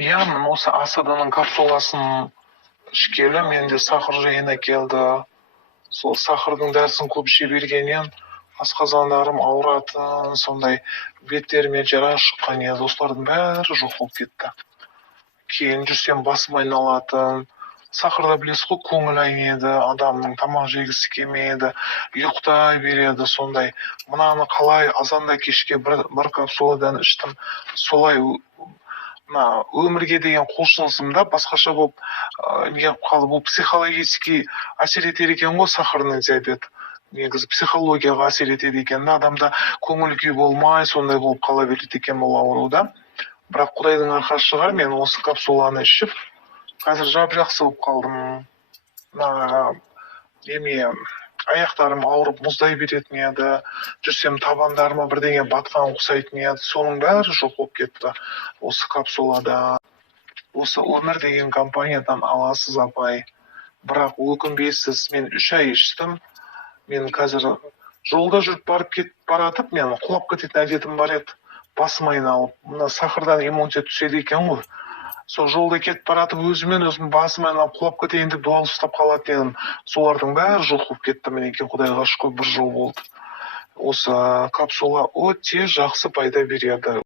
Иә, міне осы асаданың капсуласын ішкелі менде сахар жайына келді. Сол сахардың дәрісін көп іше бергеннен асқазандарым ауыратын, сондай беттеріме жара шыққан еді. Осылардың бәрі жоқ болып кетті. Кейін жүрсем басым айналатын. Сахарда білесіз ғой, көңіл айнеді, адамның тамақ жегісі келмейді, ұйықтай береді, сондай. Мынаны қалай азанда кешке бір капсуладан іштім. Солай мына өмірге деген құлшынысым да басқаша болып не қалды. Бұл психологически әсер етеді екен ғой, сахарный диабет. Негізі психологияға әсер етеді екен да, адамда көңіл күй болмай, сондай болып қала береді екен бұл ауруда. Бірақ Құдайдың арқасы шығар, мен осы капсуланы ішіп, қазір жап-жақсы болып қалдым. Аяқтарым ауырып мұздай беретін еді, жүрсем табандарыма бірдеңе батқан ұқсайтын еді, соның бәрі жоқ болып кетті осы капсулада. Осы өмір деген компаниядан аласыз, апай. Бірақ өкінбейсіз, мен 3 ай іштім. Мен қазір жолда жүріп кетіп баратып, мен құлап кететін әдетім бар еді. Басым айналып, мына сахардан иммунитет түседі екен ғой. Сол жолда кетіп баратып, өзім басым айналып құлап кетейін деп дуал ұстап қалатын едім. Солардың бәрі жоқ болып кетті, мінекей, Құдайға шүкір, 1 жыл болды. Осы капсула өте жақсы пайда береді.